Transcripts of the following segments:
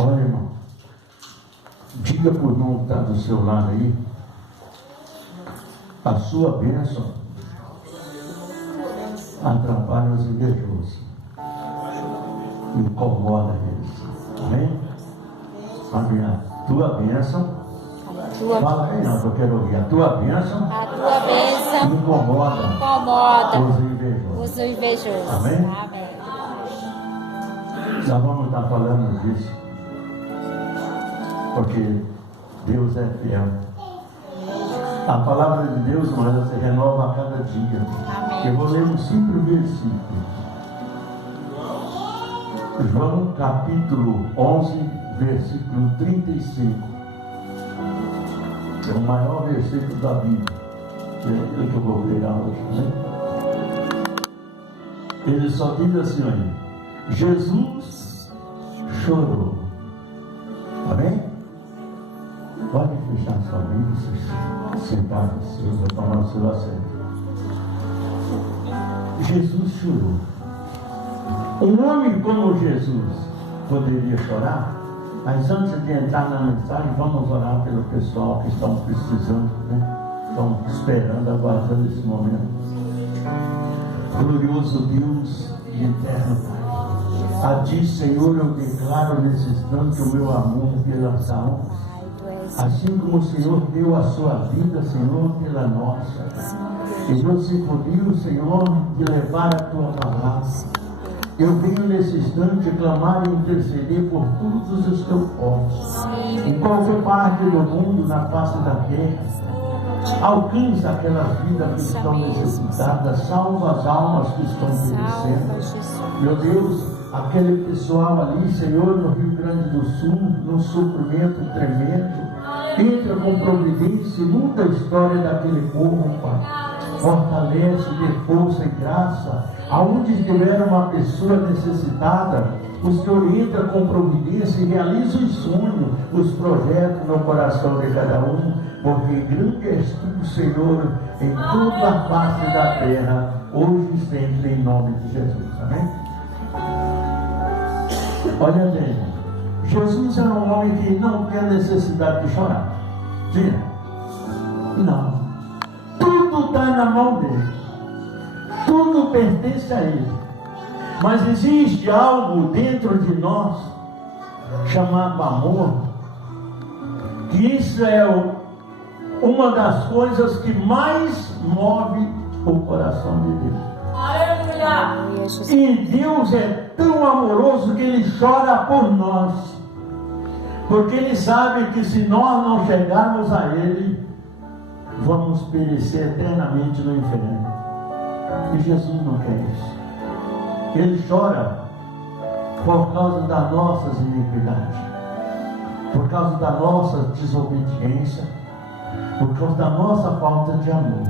Olha, irmão, diga para o irmão que está do seu lado aí, a sua bênção atrapalha os invejosos, incomoda eles. Amém? Amém. A tua bênção, fala aí, não, eu quero ouvir. A tua bênção incomoda os invejosos. Amém? Amém. Nós vamos estar falando disso, porque Deus é fiel. A palavra de Deus, mas ela se renova a cada dia. Amém. Eu vou ler um simples versículo. João capítulo 11, versículo 35. É o maior versículo da Bíblia. É ele que eu vou ler hoje, né? Ele só diz assim, olha, Jesus chorou. Amém? Pode fechar sua Bíblia, sentar assim, vai tomar o seu assento. Jesus chorou. Um homem como Jesus poderia chorar? Mas antes de entrar na mensagem, vamos orar pelo pessoal que estão precisando, né? Estão esperando, aguardando esse momento. Glorioso Deus e eterno Pai, a Ti, Senhor, eu declaro nesse instante o meu amor pelas almas, assim como o Senhor deu a sua vida, Senhor, pela nossa. E não se podia, Senhor, de levar a Tua palavra. Eu venho nesse instante clamar e interceder por todos os Teus povos, em qualquer parte do mundo, na face da terra. Alcança aquelas vidas que estão necessitadas, salva as almas que estão perecendo. Meu Deus, aquele pessoal ali, Senhor, no Rio Grande do Sul, num sofrimento tremendo, entra com providência e muda a história daquele povo, Pai. Fortalece, dê força e graça. Aonde estiver uma pessoa necessitada, o Senhor entra com providência e realiza os sonhos, os projetos no coração de cada um, porque grande és tu, Senhor, em toda a face da terra, hoje e sempre, em nome de Jesus. Amém? Olha bem, Jesus era um homem que não tinha necessidade de chorar. Tinha? Não. Tudo está na mão dele. Tudo pertence a ele. Mas existe algo dentro de nós chamado amor, que isso é uma das coisas que mais move o coração de Deus. Aleluia! E Deus é tão amoroso que Ele chora por nós, porque Ele sabe que se nós não chegarmos a Ele, vamos perecer eternamente no inferno. E Jesus não quer isso. Ele chora por causa das nossas iniquidades, por causa da nossa desobediência, por causa da nossa falta de amor.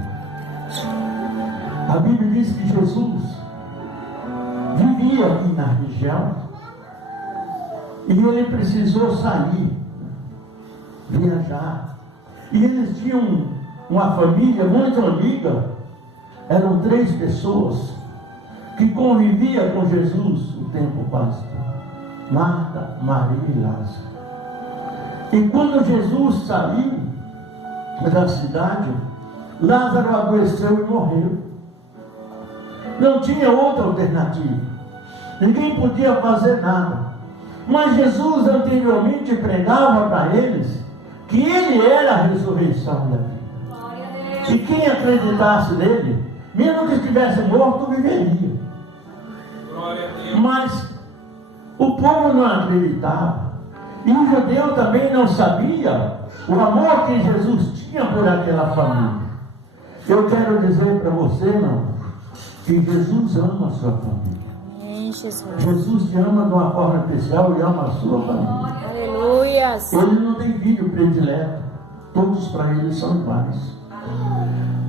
A Bíblia diz que Jesus vivia aqui na região e ele precisou sair, viajar. E eles tinham uma família muito amiga. Eram 3 pessoas que conviviam com Jesus o tempo basta: Marta, Maria e Lázaro. E quando Jesus saiu da cidade, Lázaro adoeceu e morreu. Não tinha outra alternativa. Ninguém podia fazer nada. Mas Jesus anteriormente pregava para eles que Ele era a ressurreição da vida. E quem acreditasse nele, mesmo que estivesse morto, viveria. Mas o povo não acreditava. E o judeu também não sabia o amor que Jesus tinha por aquela família. Eu quero dizer para você, não, que Jesus ama a sua família. Jesus te ama de uma forma especial e ama a sua família. Aleluia. Ele não tem filho predileto. Todos para ele são iguais.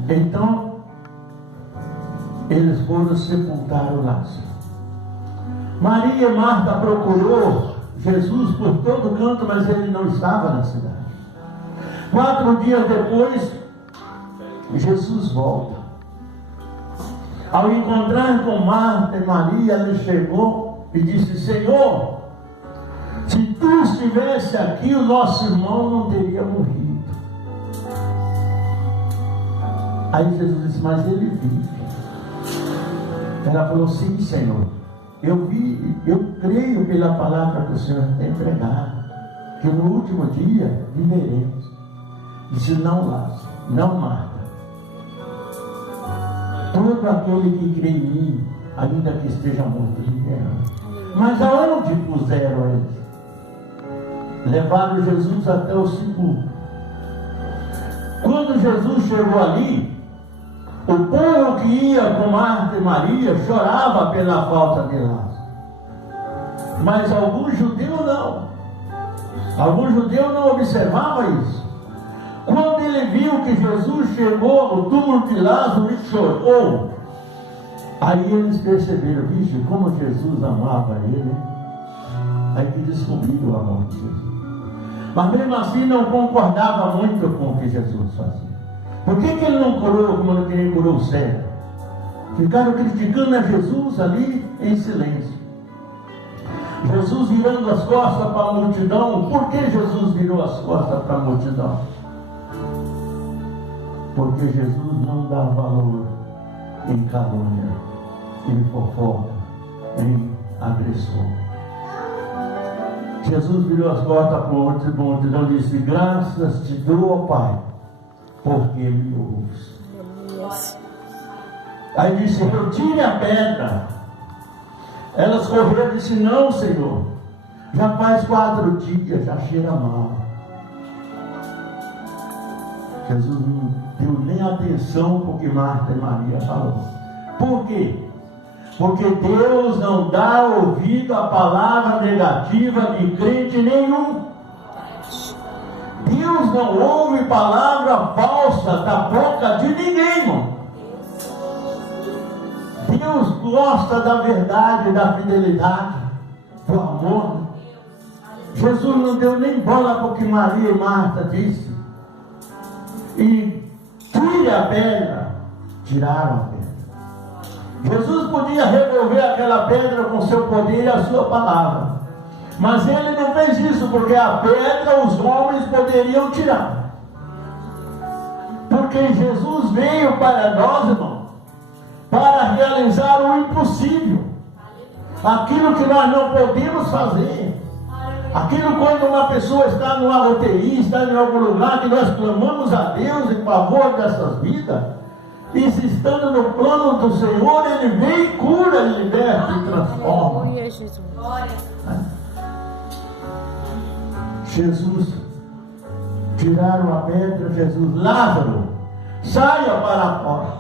Então, eles foram sepultar o Lázaro. Maria e Marta procurou Jesus por todo canto, mas ele não estava na cidade. 4 dias depois, Jesus volta. Ao encontrar com Marta e Maria, ele chegou e disse: Senhor, Se tu estivesse aqui, o nosso irmão não teria morrido. Aí Jesus disse, mas ele vive. Ela falou, sim, Senhor. Eu creio pela palavra que o Senhor tem pregado, que no último dia viveremos. Disse, não, Lázaro, não Marta. Todo aquele que crê em mim, ainda que esteja morto, viverá. Mas aonde puseram eles? Levaram Jesus até o sepulcro. Quando Jesus chegou ali, o povo que ia com Marta e Maria chorava pela falta de Lázaro. Mas alguns judeus não. Alguns judeus não observavam isso. Quando ele viu que Jesus chegou no túmulo de Lázaro e chorou, aí eles perceberam, vixe, como Jesus amava ele. Aí que descobriram o amor de Jesus. Mas mesmo assim não concordava muito com o que Jesus fazia. Por que ele não curou como ele curou o cego? Ficaram criticando a Jesus ali em silêncio. Jesus virando as costas para a multidão. Por que Jesus virou as costas para a multidão? Porque Jesus não dá valor em calúnia, em fofoca, em agressão. Jesus virou as costas para a multidão e disse, graças te dou, ó Pai, porque me ouves. Aí disse, retire a pedra. Elas correram e disse, não, Senhor, já faz 4 dias, já cheira mal. Jesus não deu nem atenção para o que Marta e Maria falou. Por quê? Porque Deus não dá ouvido à palavra negativa de crente nenhum. Deus não ouve palavra falsa da boca de ninguém, irmão. Deus gosta da verdade, da fidelidade, do amor. Jesus não deu nem bola para o que Maria e Marta disse. E tire a pedra. Tiraram a pedra. Jesus podia remover aquela pedra com seu poder e a sua palavra. Mas ele não fez isso, porque a pedra os homens poderiam tirar. Porque Jesus veio para nós, irmão, para realizar o impossível. Aquilo que nós não podemos fazer. Aquilo quando uma pessoa está numa UTI, está em algum lugar, que nós clamamos a Deus em favor dessas vidas. E se estando no plano do Senhor, Ele vem, cura, liberta e transforma. Jesus, tiraram a pedra, Jesus, Lázaro, saia para fora.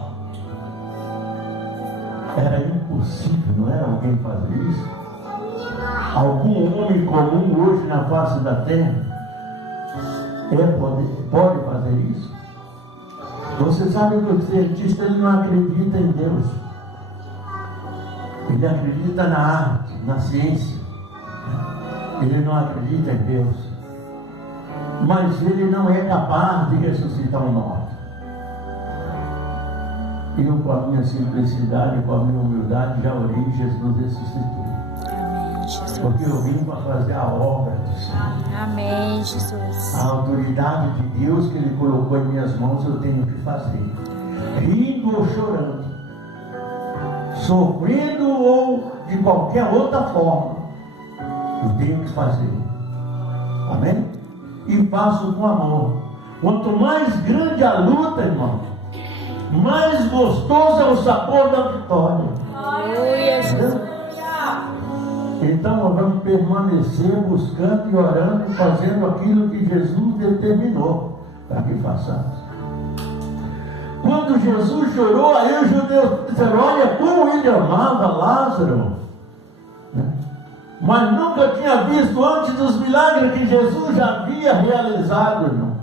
Era impossível, não era alguém fazer isso? Algum homem comum hoje na face da terra pode fazer isso? Você sabe que o cientista ele não acredita em Deus. Ele acredita na arte, na ciência. Ele não acredita em Deus. Mas ele não é capaz de ressuscitar um morto. Eu, com a minha simplicidade, com a minha humildade, já orei, Jesus ressuscitou. Amém, Jesus. Porque eu vim para fazer a obra do Senhor. Amém, Jesus. A autoridade de Deus que Ele colocou em minhas mãos, eu tenho que fazer. Rindo ou chorando, sofrendo ou de qualquer outra forma, eu tenho que fazer. Amém? E faço com amor. Quanto mais grande a luta, irmão, mais gostoso é o sabor da vitória. Aleluia, Jesus. Então nós vamos permanecer buscando e orando e fazendo aquilo que Jesus determinou para que façamos. Quando Jesus chorou, aí os judeus disseram, olha como ele amava Lázaro, né? Mas nunca tinha visto antes dos milagres que Jesus já havia realizado, irmão.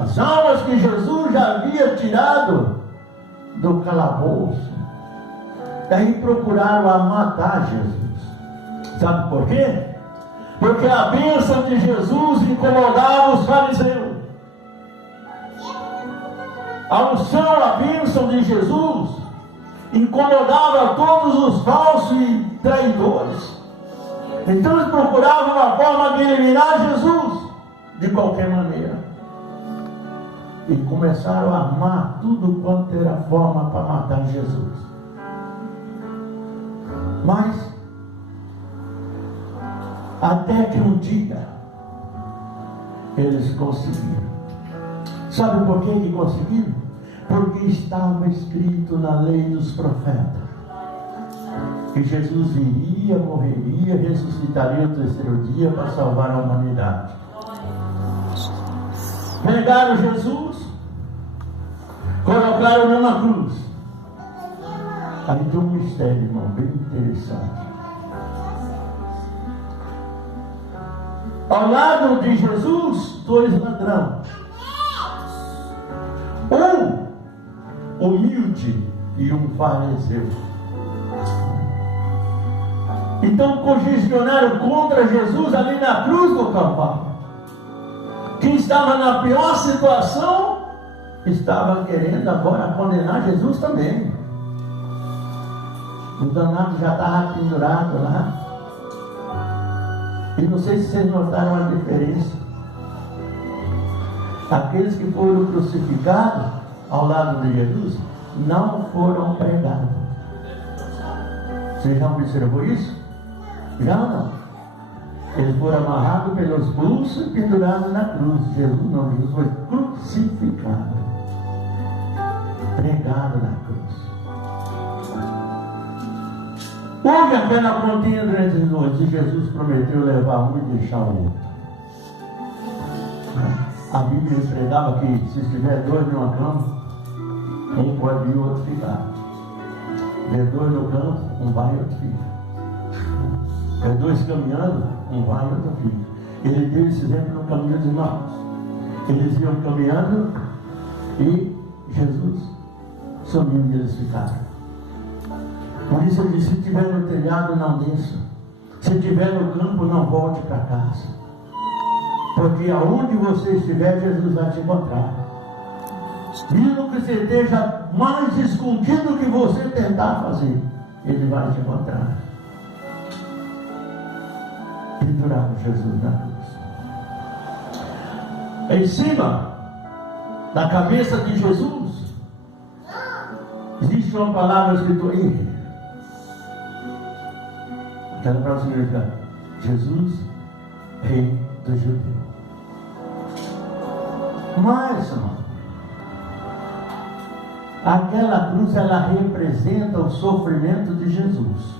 As almas que Jesus já havia tirado do calabouço. Daí procuraram a matar Jesus. Sabe por quê? Porque a bênção de Jesus incomodava os fariseus. A unção, a bênção de Jesus incomodava todos os falsos e traidores. Então eles procuravam uma forma de eliminar Jesus de qualquer maneira. E começaram a armar tudo quanto era forma para matar Jesus. Mas, até que um dia, eles conseguiram. Sabe por que conseguiram? Porque estava escrito na lei dos profetas que Jesus viria, morreria, ressuscitaria no terceiro dia para salvar a humanidade. Pegaram Jesus, colocaram numa cruz. Aí tem um mistério, irmão, bem interessante. Ao lado de Jesus, 2 ladrões. Um humilde e um fariseu. Então congestionaram contra Jesus ali na cruz do Calvário. Quem estava na pior situação estava querendo agora condenar Jesus também. O danado já estava pendurado lá. E não sei se vocês notaram a diferença. Aqueles que foram crucificados ao lado de Jesus não foram pregados. Você já observou isso? Já ou não? Eles foram amarrados pelos pulsos e pendurados na cruz. Jesus não, Jesus foi crucificado, pregado na cruz. Houve aquela pontinha durante as noites e Jesus prometeu levar um e deixar o outro. A Bíblia pregava que se estiver 2 numa cama, um pode ir e o outro ficar. Se tiver 2 no campo, um vai e outro fica. Se tiver 2 caminhando, um vai e outro fica. Ele deu esse exemplo no caminho dos irmãos. Eles iam caminhando e Jesus sumiu e eles ficaram. Por isso ele disse: se estiver no telhado, não desça. Se estiver no campo, não volte para casa. Porque aonde você estiver, Jesus vai te encontrar. Mesmo que você esteja mais escondido que você tentar fazer, Ele vai te encontrar. Pendurado Jesus na cruz. Em cima da cabeça de Jesus existe uma palavra escrita aí. Aquela para significar Jesus, Rei dos Judeus. Mas, irmão, aquela cruz, ela representa o sofrimento de Jesus.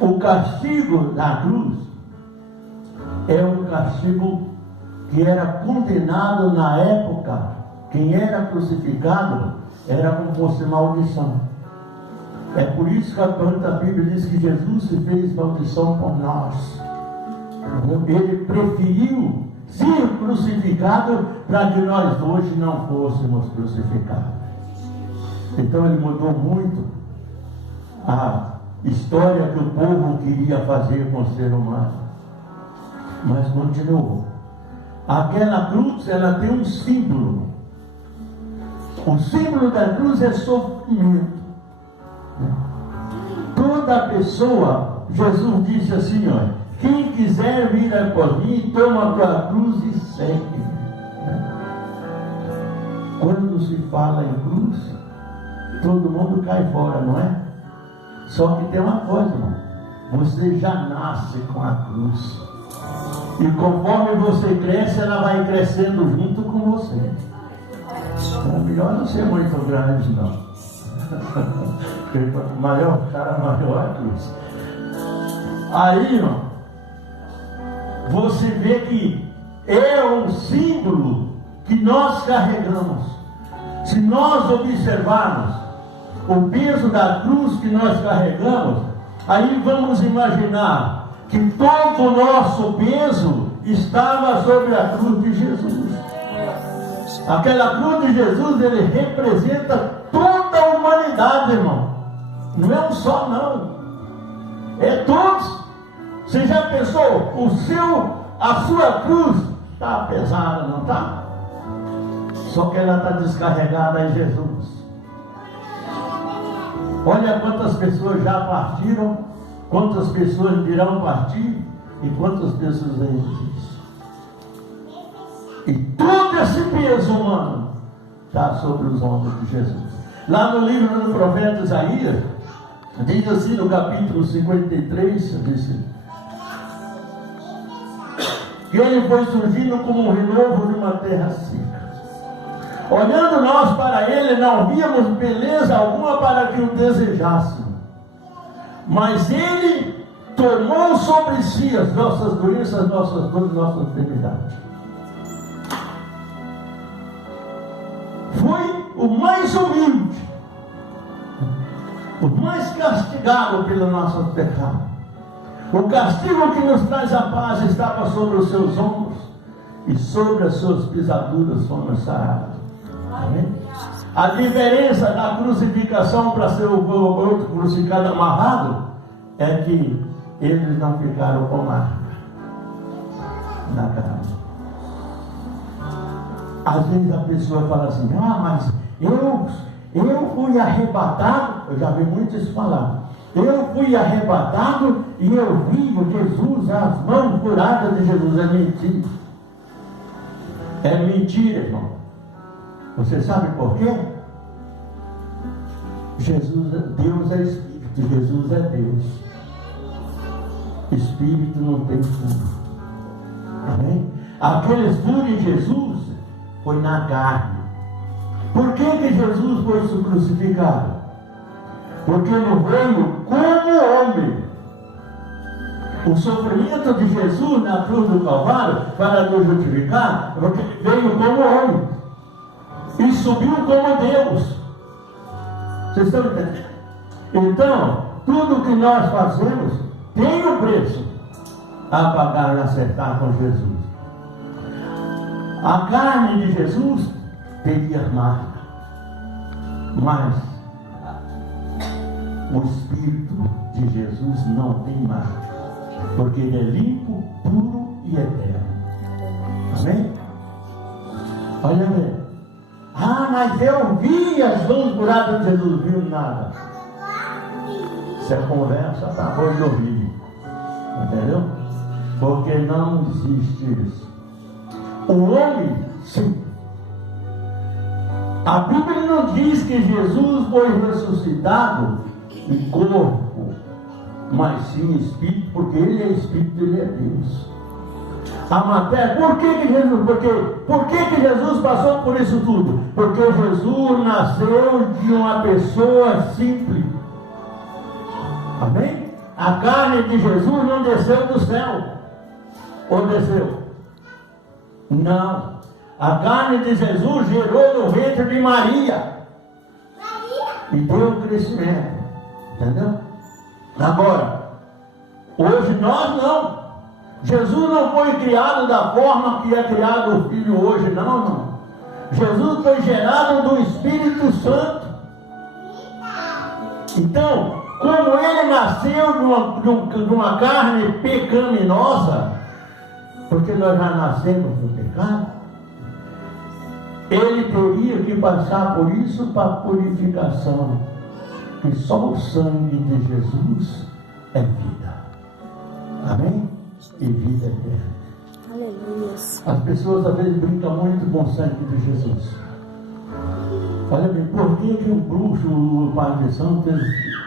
O castigo da cruz é um castigo que era condenado na época. Quem era crucificado era como fosse maldição. É por isso que a Bíblia diz que Jesus se fez maldição por nós. Ele preferiu ser crucificado para que nós hoje não fôssemos crucificados. Então ele mudou muito a história que o povo queria fazer com o ser humano, mas continuou. Aquela cruz, ela tem um símbolo. O símbolo da cruz é sofrimento. Toda pessoa, Jesus disse assim, olha: quem quiser vir após mim, toma a tua cruz e segue. Quando se fala em cruz, todo mundo cai fora, não é? Só que tem uma coisa, irmão: você já nasce com a cruz. E conforme você cresce, ela vai crescendo junto com você. É melhor não ser muito grande, não. Maior cara, maior a cruz. Aí, irmão, você vê que é um símbolo que nós carregamos. Se nós observarmos o peso da cruz que nós carregamos, aí vamos imaginar que todo o nosso peso estava sobre a cruz de Jesus. Aquela cruz de Jesus, ele representa toda a humanidade, irmão. Não é um só, não. É todos. Você já pensou? A sua cruz está pesada, não está? Só que ela está descarregada em Jesus. Olha quantas pessoas já partiram quantas pessoas dirão partir e quantas pessoas ainda existem. E todo esse peso humano está sobre os ombros de Jesus. Lá no livro do profeta Isaías, diz assim no capítulo 53, disse, que ele foi surgindo como um renovo de uma terra seca. Olhando nós para ele, não víamos beleza alguma para que o desejássemos. Mas ele tomou sobre si as nossas doenças, nossas dores, nossas enfermidades. Foi o mais humilde, o mais castigado pelos nossos pecados. O castigo que nos traz a paz estava sobre os seus ombros, e sobre as suas pisaduras fomos sarados. Amém? A diferença da crucificação para ser o outro crucificado amarrado é que eles não ficaram com marca na carne. Às vezes a pessoa fala assim, mas eu fui arrebatado. Eu já vi muito isso falar. Eu fui arrebatado e eu vi Jesus, as mãos curadas de Jesus. É mentira. É mentira, irmão. Você sabe por quê? Deus é Espírito, Jesus é Deus. Espírito não tem furo. Amém? Aqueles furos em Jesus foi na carne. Por que Jesus foi crucificado? Porque não veio como homem. O sofrimento de Jesus na cruz do Calvário, para nos justificar, porque veio como homem e subiu como Deus. Vocês estão entendendo? Então, tudo que nós fazemos tem um preço a pagar e acertar com Jesus. A carne de Jesus teria marca, mas o Espírito de Jesus não tem marca, porque ele é limpo, puro e eterno. Amém? Olha bem. Mas eu vi as mãos curadas de Jesus. Viu nada. Isso é conversa para boi dormir. Entendeu? Porque não existe isso. O homem, sim. A Bíblia não diz que Jesus foi ressuscitado em corpo, mas sim espírito, porque ele é espírito, ele é Deus. A matéria, por que Jesus passou por isso tudo? Porque Jesus nasceu de uma pessoa simples. Amém? A carne de Jesus não desceu do céu. Ou desceu? Não. A carne de Jesus gerou no ventre de Maria. E deu um crescimento. Entendeu? Agora, hoje nós não. Jesus não foi criado da forma que é criado o Filho hoje, não. Jesus foi gerado do Espírito Santo. Então, como ele nasceu de uma carne pecaminosa, porque nós já nascemos no pecado, ele teria que passar por isso para purificação. Que só o sangue de Jesus é vida. Amém? E vida eterna. Aleluia. As pessoas às vezes brincam muito com o sangue de Jesus. Olha bem, por que o bruxo, o Pai de Santo,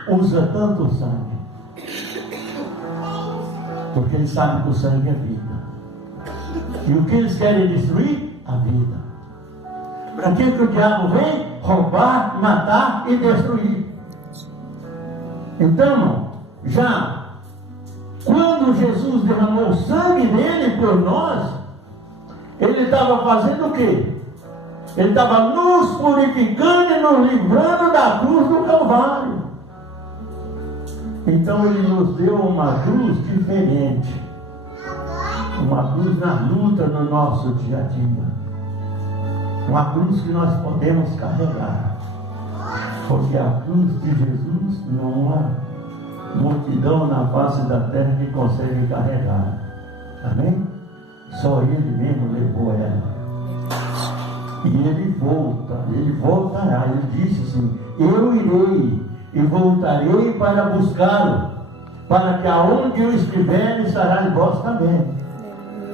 usa tanto sangue? Porque eles sabem que o sangue é vida. E o que eles querem destruir? A vida. Para que o diabo vem? Roubar, matar e destruir. Então, já quando Jesus derramou o sangue dele por nós, ele estava fazendo o quê? Ele estava nos purificando e nos livrando da cruz do Calvário. Então ele nos deu uma cruz diferente, uma cruz na luta no nosso dia a dia, uma cruz que nós podemos carregar, porque a cruz de Jesus não há multidão na face da terra que consegue carregar. Amém? Só ele mesmo levou ela. E ele voltará. Ele disse assim: eu irei e voltarei para buscá-lo, para que aonde eu estiver, estarás vós também.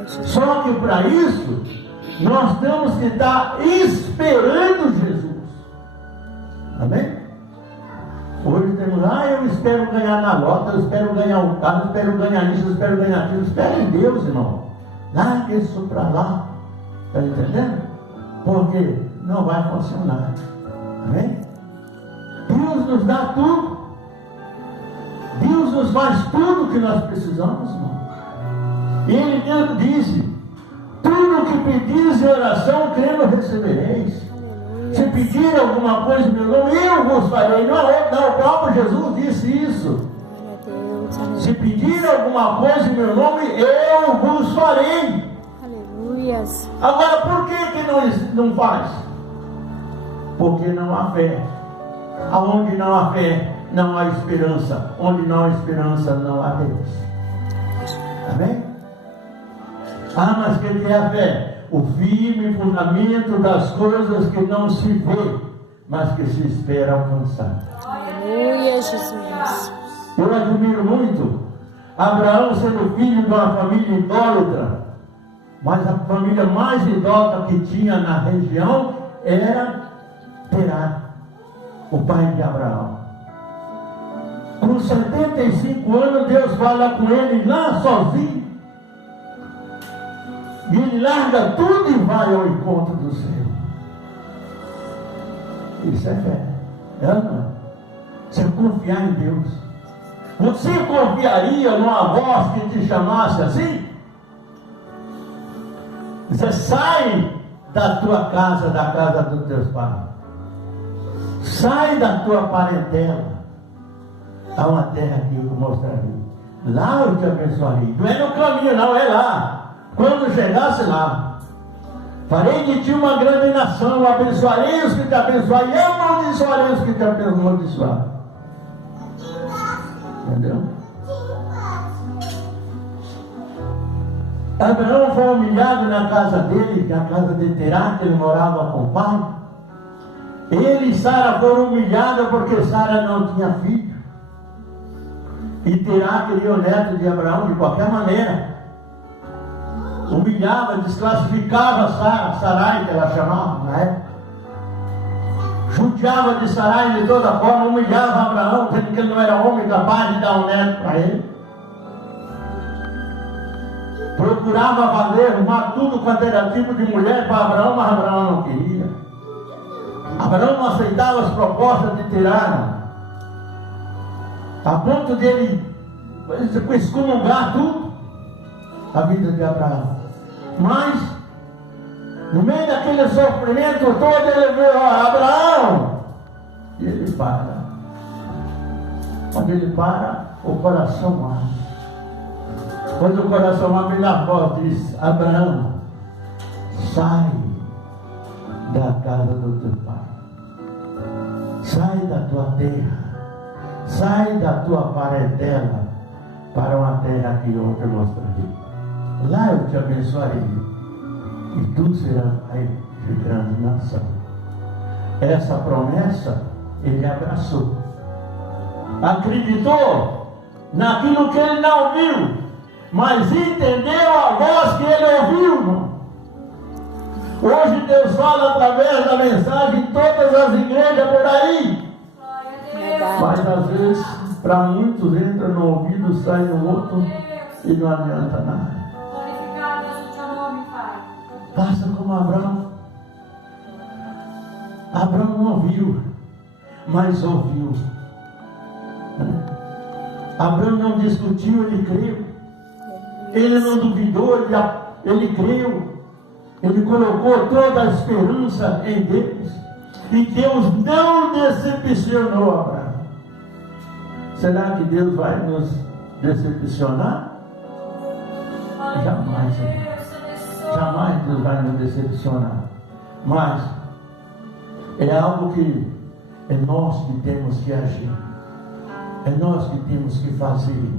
Só que para isso, nós temos que estar esperando Jesus. Amém? Hoje temos, eu espero ganhar na lota, eu espero ganhar um carro, eu espero ganhar isso, eu espero ganhar aquilo. Espera em Deus, irmão. Larga isso para lá. Está entendendo? Porque não vai funcionar. Amém? Deus nos dá tudo. Deus nos faz tudo o que nós precisamos, irmão. E Ele mesmo disse: tudo o que pedis em oração, crendo, recebereis. Se pedir alguma coisa em meu nome, eu vos farei. Não, o próprio Jesus disse isso. Se pedir alguma coisa em meu nome, eu vos farei. Aleluia. Agora, por que não faz? Porque não há fé. Aonde não há fé, não há esperança. Onde não há esperança, não há Deus. Amém? Mas que é a fé? O firme fundamento das coisas que não se vê, mas que se espera alcançar. Aleluia, Jesus. Eu admiro muito Abraão sendo filho de uma família idólatra, mas a família mais idólatra que tinha na região era Terá, o pai de Abraão. Com 75 anos, Deus fala com ele lá sozinho. E ele larga tudo e vai ao encontro do Senhor. Isso é fé. Você confiar em Deus. Você confiaria numa voz que te chamasse assim? Você sai da tua casa, da casa dos teus pais. Sai da tua parentela. Há uma terra que eu mostraria. Lá eu te abençoarei. Não é no caminho, não, é lá. Quando chegasse lá, farei de ti uma grande nação, abençoarei os que te abençoarem, e amaldiçoarei os que te amaldiçoarem. Entendeu? Abraão foi humilhado na casa dele, na casa de Terá, que ele morava com o pai. Ele e Sara foram humilhados porque Sara não tinha filho. E Terá queria o neto de Abraão de qualquer maneira. Humilhava, desclassificava Sarai, que ela chamava na época. Judiava de Sarai de toda forma, humilhava Abraão, dizendo que ele não era homem capaz de dar um neto para ele. Procurava fazer, arrumar tudo quanto era tipo de mulher para Abraão, mas Abraão não queria. Abraão não aceitava as propostas de Terá, a ponto de ele excomungar tudo a vida de Abraão. Mas no meio daquele sofrimento todo, ele vê Abraão, e ele para. Quando ele para, o coração abre. Quando o coração abre, a voz diz: Abraão, sai da casa do teu pai, sai da tua terra, sai da tua parentela, para uma terra que eu te mostrarei. Lá eu te abençoarei, e tu serás pai de grande nação. Essa promessa ele abraçou. Acreditou naquilo que ele não viu, mas entendeu a voz que ele ouviu. Hoje Deus fala através da mensagem em todas as igrejas por aí. Mas às vezes, para muitos, entra no ouvido, sai no outro e não adianta nada. Faça como Abraão. Abraão não viu, mas ouviu. Abraão não discutiu, ele creu. Ele não duvidou, ele creu. Ele colocou toda a esperança em Deus. E Deus não decepcionou Abraão. Será que Deus vai nos decepcionar? Jamais. Jamais Deus vai nos decepcionar. Mas é algo que é nós que temos que agir. É nós que temos que fazer.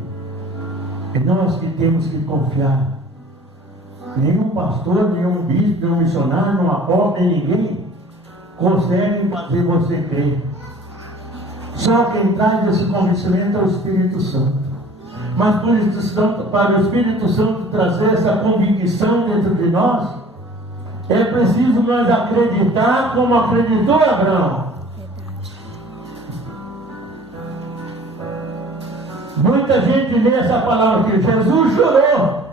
É nós que temos que confiar. Nenhum pastor, nenhum bispo, nenhum missionário, nenhum apóstolo, nem ninguém consegue fazer você crer. Só quem traz esse convencimento é o Espírito Santo. Mas para o Espírito Santo trazer essa convicção dentro de nós, é preciso nós acreditar como acreditou Abraão. Muita gente lê essa palavra aqui. Jesus chorou.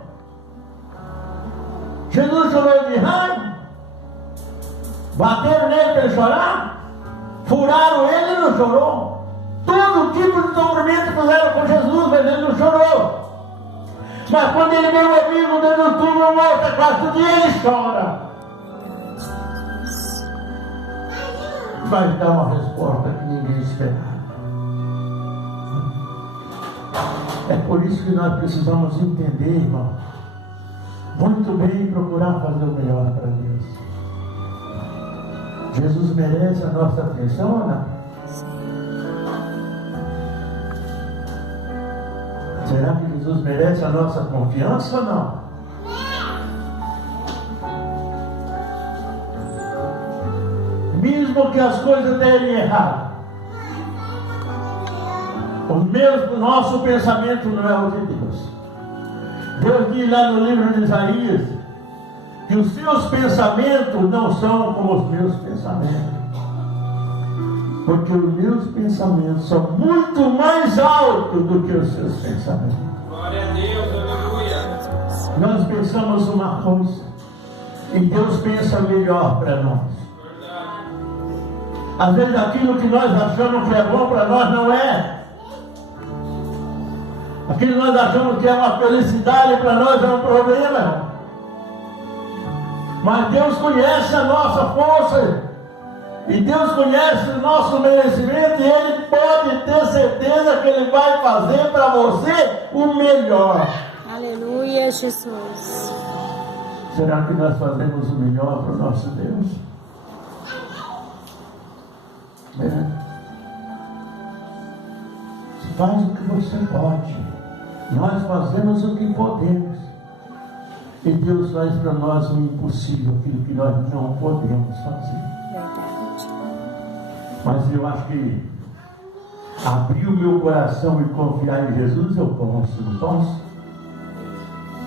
Jesus chorou de raiva. Bateram nele para ele chorar. Furaram ele e não chorou. Todo tipo de sofrimento fizeram com Jesus, mas ele não chorou. Mas quando ele vê o amigo dentro do túmulo morto, quase dia ele chora. Vai dar uma resposta que ninguém esperava. É por isso que nós precisamos entender, irmão, muito bem, procurar fazer o melhor para Deus. Jesus merece a nossa atenção ou não? Será que Jesus merece a nossa confiança ou não? Mesmo que as coisas derem errado, o nosso pensamento não é o de Deus. Deus diz lá no livro de Isaías que os seus pensamentos não são como os meus pensamentos, porque os meus pensamentos são muito mais altos do que os seus pensamentos. Glória a Deus, aleluia. Nós pensamos uma coisa e Deus pensa melhor para nós. Às vezes aquilo que nós achamos que é bom para nós não é. Aquilo que nós achamos que é uma felicidade para nós é um problema. Mas Deus conhece a nossa força. E Deus conhece o nosso merecimento. E Ele pode ter certeza que Ele vai fazer para você o melhor. Aleluia, Jesus. Será que nós fazemos o melhor para o nosso Deus? Faz o que você pode. Nós fazemos o que podemos. E Deus faz para nós o impossível, aquilo que nós não podemos fazer. Verdade. Mas eu acho que abrir o meu coração e confiar em Jesus, eu posso, não posso?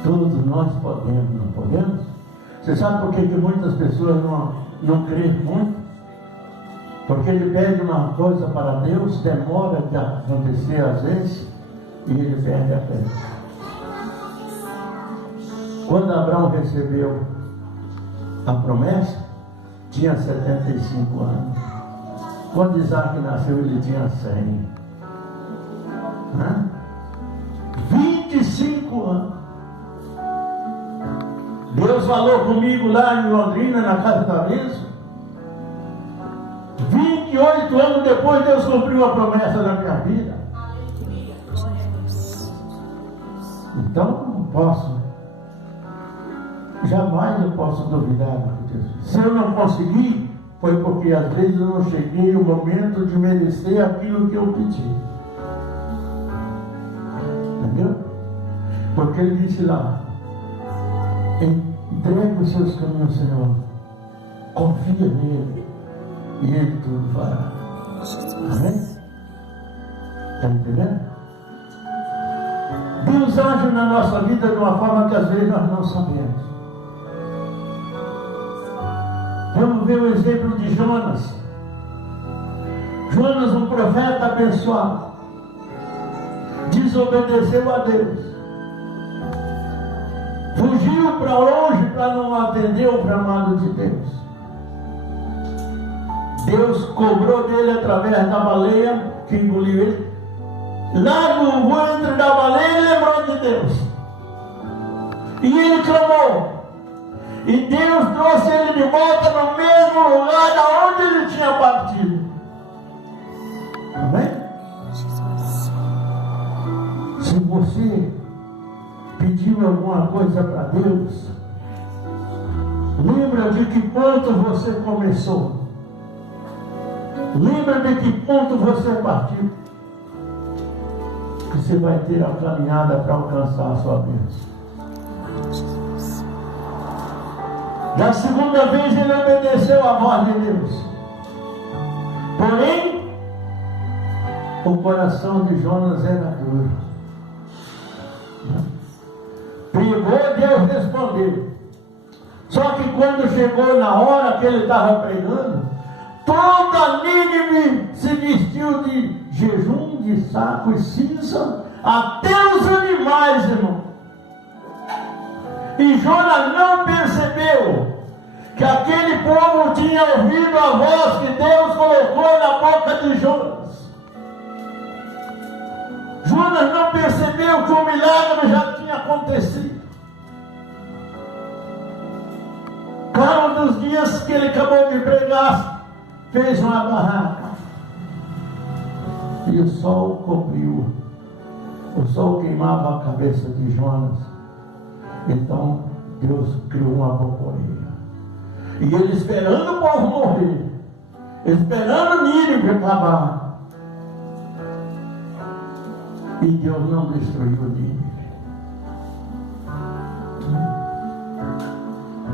Todos nós podemos, não podemos? Você sabe por que muitas pessoas não creem muito? Porque ele pede uma coisa para Deus, demora de acontecer às vezes, e ele perde a fé. Quando Abraão recebeu a promessa, tinha 75 anos. Quando Isaac nasceu, ele tinha 100. 25 anos. Deus falou comigo lá em Londrina, na casa da mesa. 28 anos depois, Deus cumpriu a promessa na minha vida. Então, não posso. Jamais eu posso duvidar do que Deus fez. Se eu não conseguir, foi porque às vezes eu não cheguei o momento de merecer aquilo que eu pedi. Entendeu? Porque ele disse lá: entregue os seus caminhos, Senhor. Confia nele. E ele tudo fará. Amém? Está entendendo? Deus age na nossa vida de uma forma que às vezes nós não sabemos. Vamos ver o exemplo de Jonas. Jonas, um profeta abençoado, desobedeceu a Deus. Fugiu para longe para não atender o chamado de Deus. Deus cobrou dele através da baleia que engoliu ele. Lá no ventre da baleia ele lembrou de Deus. E ele clamou. E Deus trouxe ele de volta no mesmo lugar da onde ele tinha partido. Amém? Se você pediu alguma coisa para Deus, lembra de que ponto você começou. Lembra de que ponto você partiu. Que você vai ter a caminhada para alcançar a sua bênção. Da segunda vez ele obedeceu à voz de Deus. Porém, o coração de Jonas era duro. respondeu. Só que quando chegou na hora que ele estava pregando, toda Nínive se vestiu de jejum, de saco e cinza, até os animais, irmão. E Jonas não percebeu que aquele povo tinha ouvido a voz que Deus colocou na boca de Jonas. Jonas não percebeu que o milagre já tinha acontecido. Um dos dias que ele acabou de pregar, fez uma barraca. E o sol cobriu. O sol queimava a cabeça de Jonas. Então Deus criou uma bocoeira. E ele esperando o povo morrer, esperando Nínive acabar. E Deus não destruiu Nínive.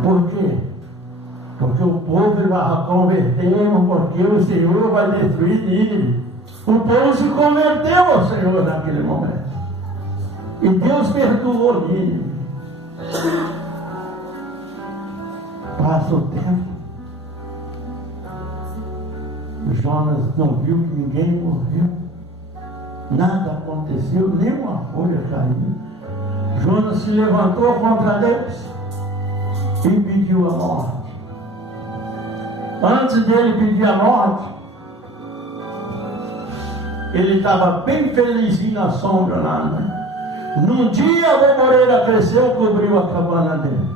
Por quê? Porque o povo vai converter, porque o Senhor vai destruir Nínive. O povo se converteu ao Senhor naquele momento. E Deus perdoou Nínive. Passa o tempo. Jonas não viu que ninguém morreu. Nada aconteceu, nem uma folha caiu. Jonas se levantou contra Deus e pediu a morte. Antes dele pedir a morte, ele estava bem felizinho na sombra lá, né? Num dia a moreira cresceu e cobriu a cabana dele.